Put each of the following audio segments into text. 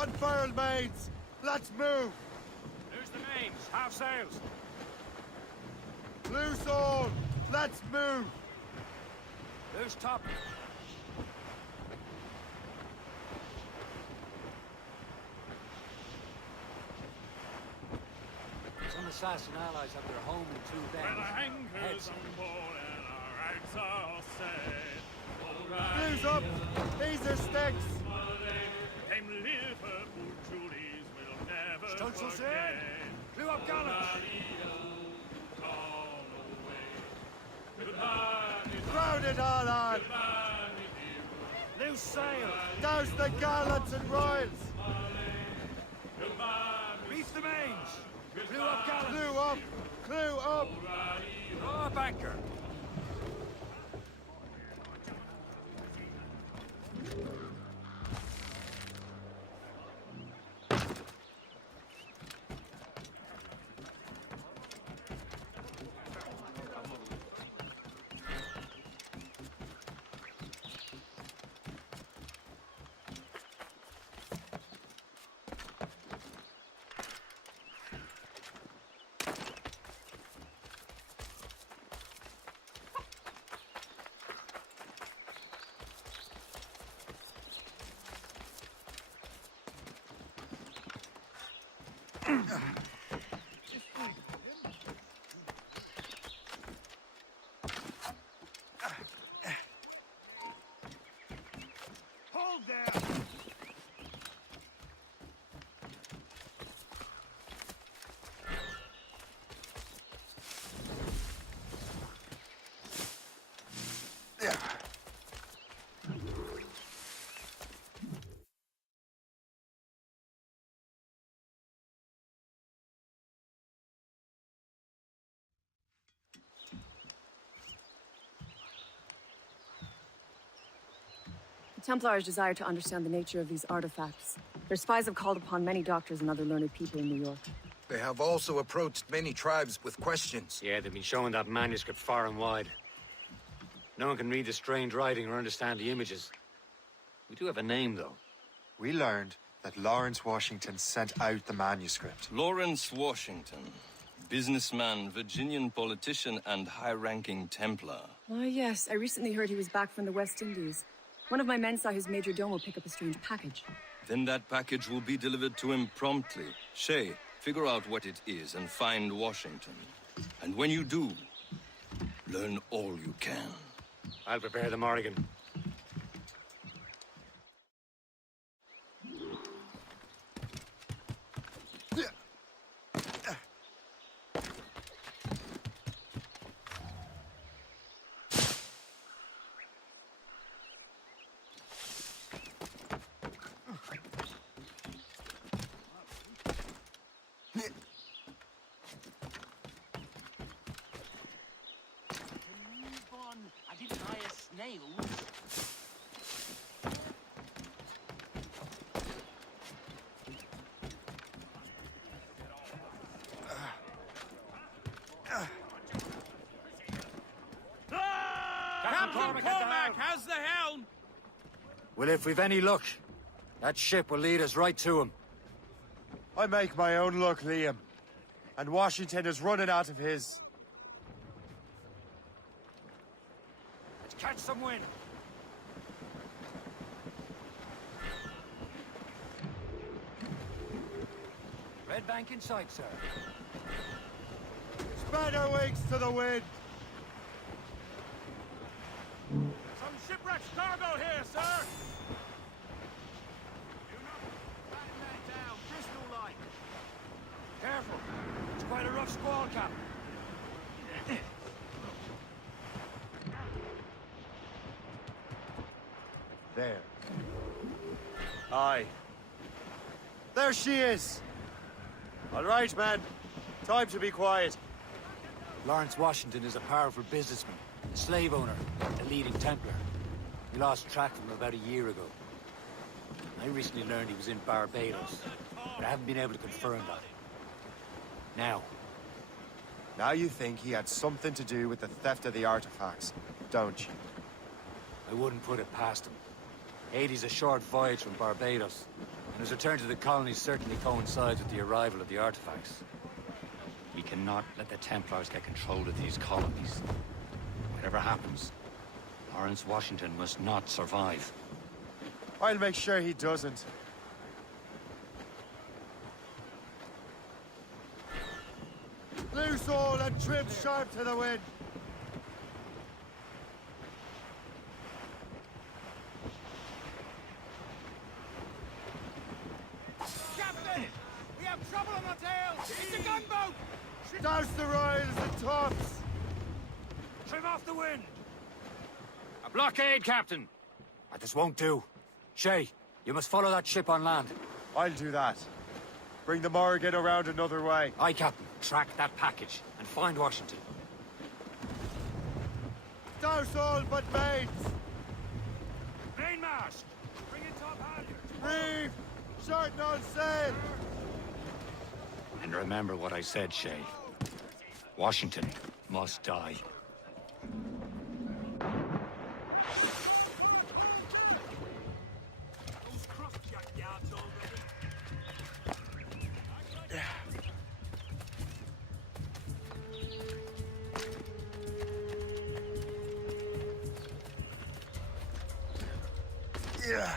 Unfurl mains! Let's move! Who's the names? Half sails. Loose all! Let's move! Who's top? Some assassin allies have their home in two When bends. our anchor's on board and our eggs are set. Loose up! These are sticks! Them Liverpool Julies will never Stunsails forget. in! Blew up gallant! Crowd it all on! Loose sail! Douse the gallants and royals! Reef the mains! Blew up gallant! Clue up! Clue up! Draw up anchor! Hold there! The Templars desire to understand the nature of these artifacts. Their spies have called upon many doctors and other learned people in New York. They have also approached many tribes with questions. Yeah, they've been showing that manuscript far and wide. No one can read the strange writing or understand the images. We do have a name, though. We learned that Lawrence Washington sent out the manuscript. Lawrence Washington, businessman, Virginian politician, and high-ranking Templar. Ah, yes. I recently heard he was back from the West Indies. One of my men saw his major domo pick up a strange package. Then that package will be delivered to him promptly. Shay, figure out what it is and find Washington. And when you do, learn all you can. I'll prepare the Morrigan. I didn't hire snails. Captain Cormac has the helm! Well, if we've any luck, that ship will lead us right to him. I make my own luck, Liam. And Washington is running out of his. Let's catch some wind. Red bank in sight, sir. Spread our wings to the wind! Some shipwrecked cargo here, sir! Careful. It's quite a rough squall, Cap. There. Aye. There she is! All right, man. Time to be quiet. Lawrence Washington is a powerful businessman, a slave owner, a leading Templar. We lost track of him about a year ago. I recently learned he was in Barbados, but I haven't been able to confirm that. Now you think he had something to do with the theft of the artifacts, don't you? I wouldn't put it past him. Haiti's a short voyage from Barbados, And his return to the colony certainly coincides with the arrival of the artifacts. We cannot let the Templars get control of these colonies. Whatever happens, Lawrence Washington must not survive. I'll make sure he doesn't. Loose all and trim sharp to the wind. Captain! We have trouble on our tails! It's a gunboat! Douse the royals and tops. Trim off the wind! A blockade, Captain! But this won't do. Shay, you must follow that ship on land. I'll do that. Bring the Morrigan around another way. Aye, Captain. Track that package and find Washington. Douse all but mains. Mainmast! Bring in top halyards! Reeve! Shorten on sail! And remember what I said, Shay. Washington must die. Those crossjack yards already! Yeah.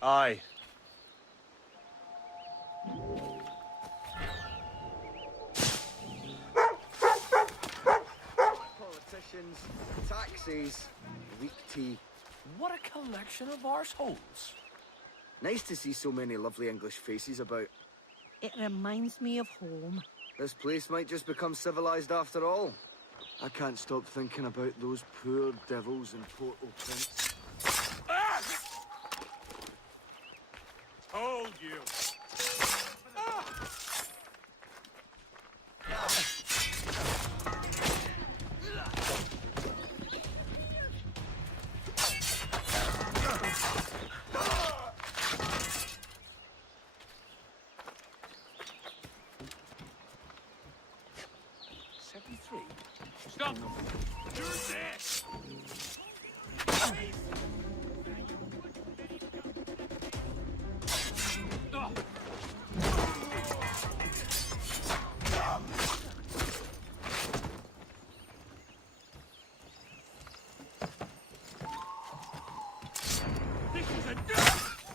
Aye. Politicians, taxis, weak tea. What a collection of arseholes. Nice to see so many lovely English faces about. It reminds me of home. This place might just become civilized after all. I can't stop thinking about those poor devils in Port-au-Prince. Told you! Stop! Do this! This is a...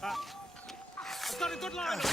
I've got a good line on it!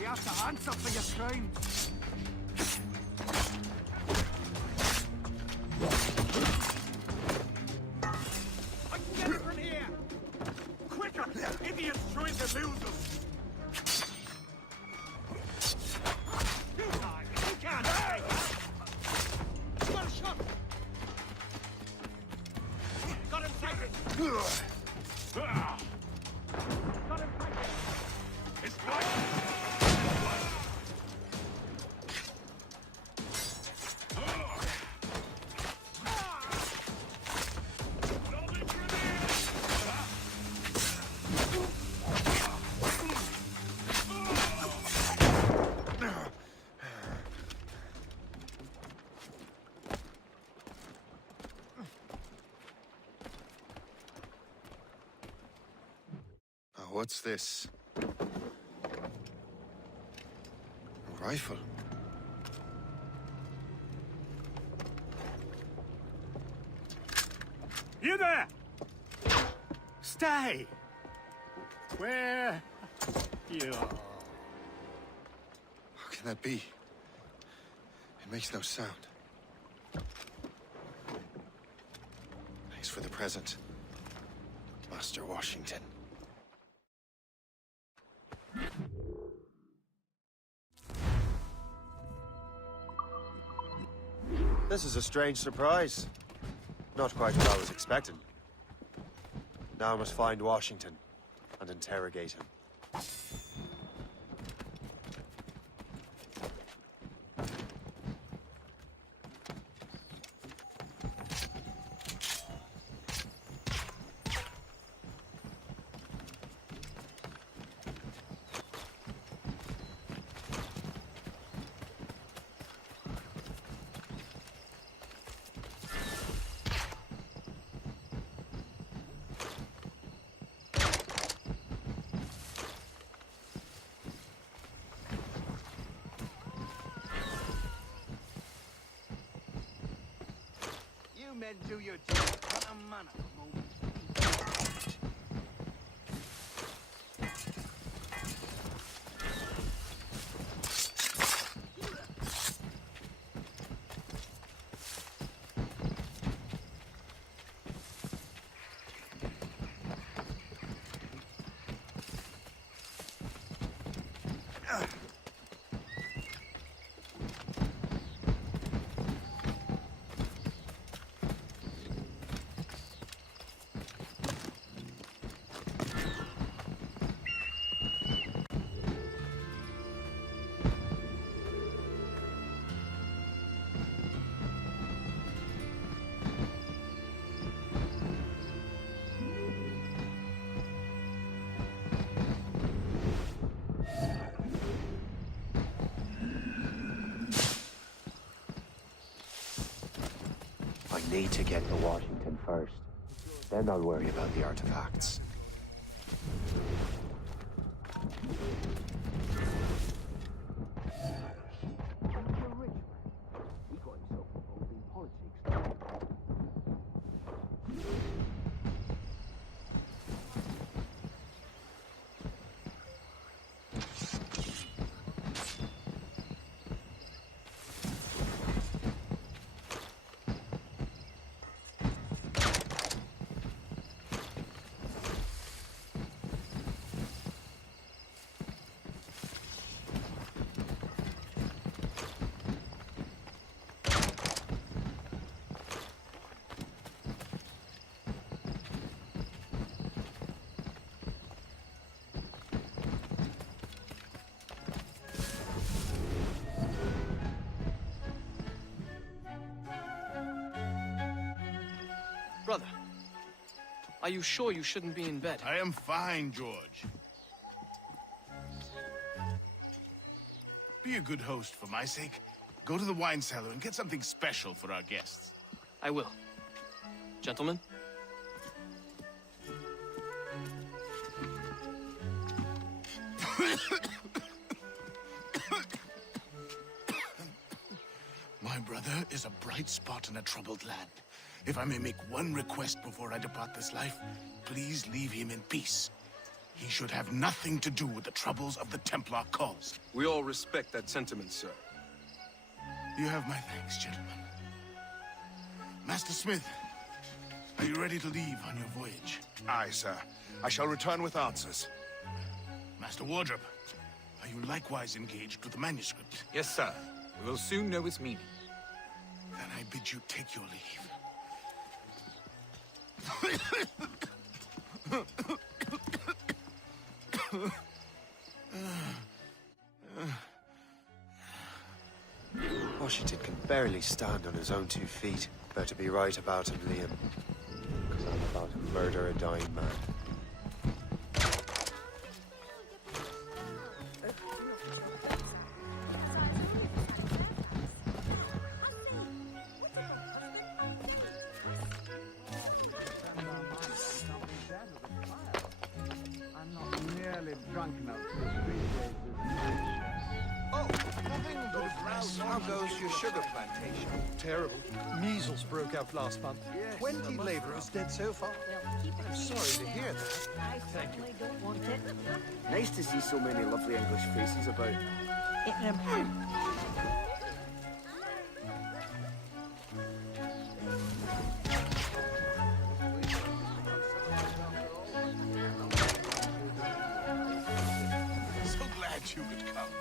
You have to answer for your crimes. I can get it from here! Quicker! Idiot's trying to lose us! You can't take that! One shot! It's like... What's this? A rifle. You there! Stay! Where you are? How can that be? It makes no sound. Thanks for the present, Master Washington. This is a strange surprise. Not quite what I was expecting. Now I must find Washington and interrogate him. You men do your job. What a man at the moment. I need to get to Washington first. Then I'll worry about the artifacts. Brother, are you sure you shouldn't be in bed? I am fine, George. Be a good host for my sake. Go to the wine cellar and get something special for our guests. I will. Gentlemen? My brother is a bright spot in a troubled land. If I may make one request before I depart this life, please leave him in peace. He should have nothing to do with the troubles of the Templar cause. We all respect that sentiment, sir. You have my thanks, gentlemen. Master Smith, are you ready to leave on your voyage? Aye, sir. I shall return with answers. Master Wardrop, are you likewise engaged with the manuscript? Yes, sir. We will soon know its meaning. Then I bid you take your leave. Washington can barely stand on his own 2 feet. Better be right about him, Liam. Because I'm about to murder a dying man. I'm not nearly drunk enough to appreciate this. Oh, nothing but how goes your sugar plantation? Terrible. Measles broke out last month. 20 laborers dead so far. I'm sorry to hear that. Thank you. Don't want it. Nice to see so many lovely English faces about. It reminds So glad you could come.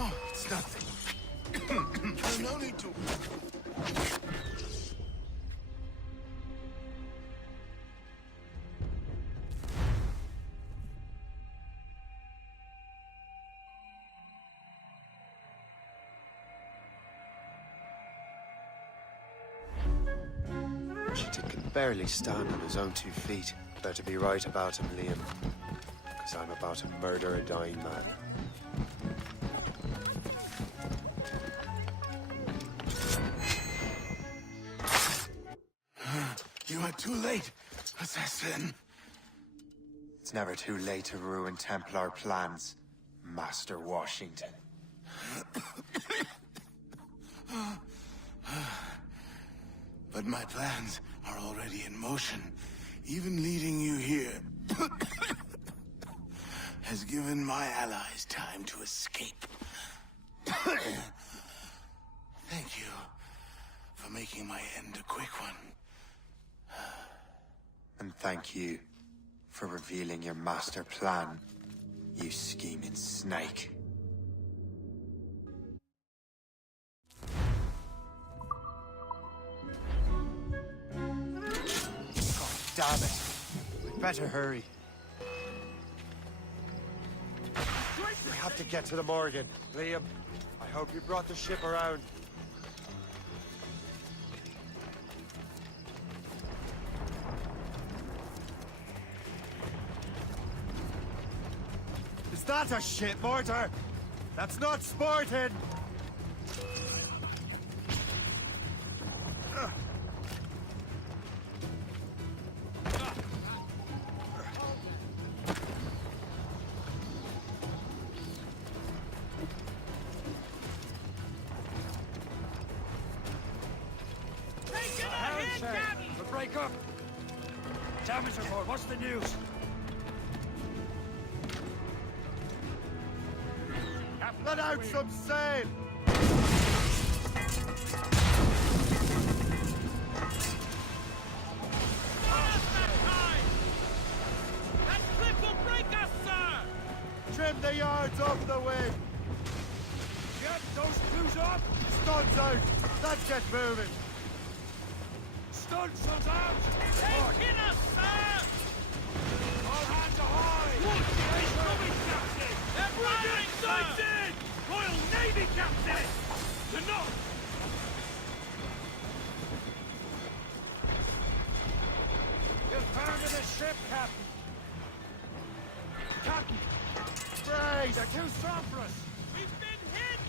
Oh, it's nothing. No need to. Washington can barely stand on his own 2 feet. Better be right about him, Liam. Because I'm about to murder a dying man. You are too late, assassin. It's never too late to ruin Templar plans, Master Washington. But my plans are already in motion. Even leading you here has given my allies time to escape. Thank you for making my end a quick one. And thank you for revealing your master plan, you scheming snake. Damn it. We'd better hurry. We have to get to the Morgan. Liam, I hope you brought the ship around. Is that a ship mortar? That's not sporting! Break up! Damage report, what's the news? Let out some sail! That cliff will break us, sir! Trim the yards off the wind! Get those crews up! Studs out! Let's get moving! Stunsails out! They hit us, sir! All hands ahoy! Captain! They're firing, sir! Royal Navy Captain! To knock! You'll turn to the ship, Captain! Captain! Brace! They're too strong for us! We've been hit!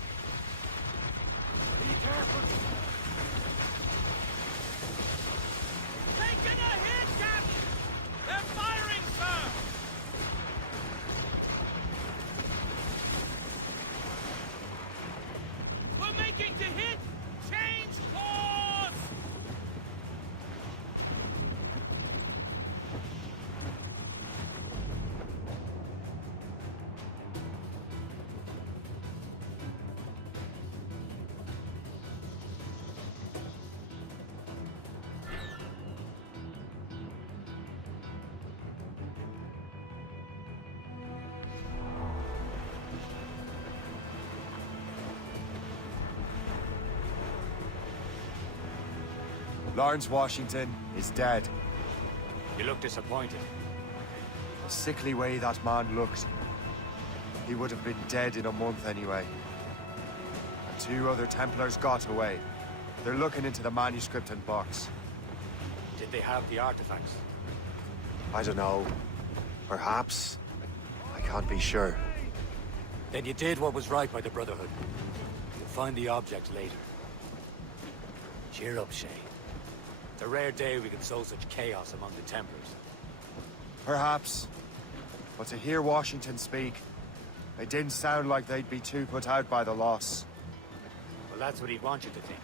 Be careful! Taking a hit, Captain! They're firing, sir! We're making to hit! Change course! Lawrence Washington is dead. You look disappointed. The sickly way that man looked. He would have been dead in a month anyway. And 2 other Templars got away. They're looking into the manuscript and box. Did they have the artifacts? I don't know. Perhaps. I can't be sure. Then you did what was right by the Brotherhood. You'll find the object later. Cheer up, Shay. It's a rare day we can sow such chaos among the Templars. Perhaps. But to hear Washington speak, it didn't sound like they'd be too put out by the loss. Well, that's what he'd want you to think.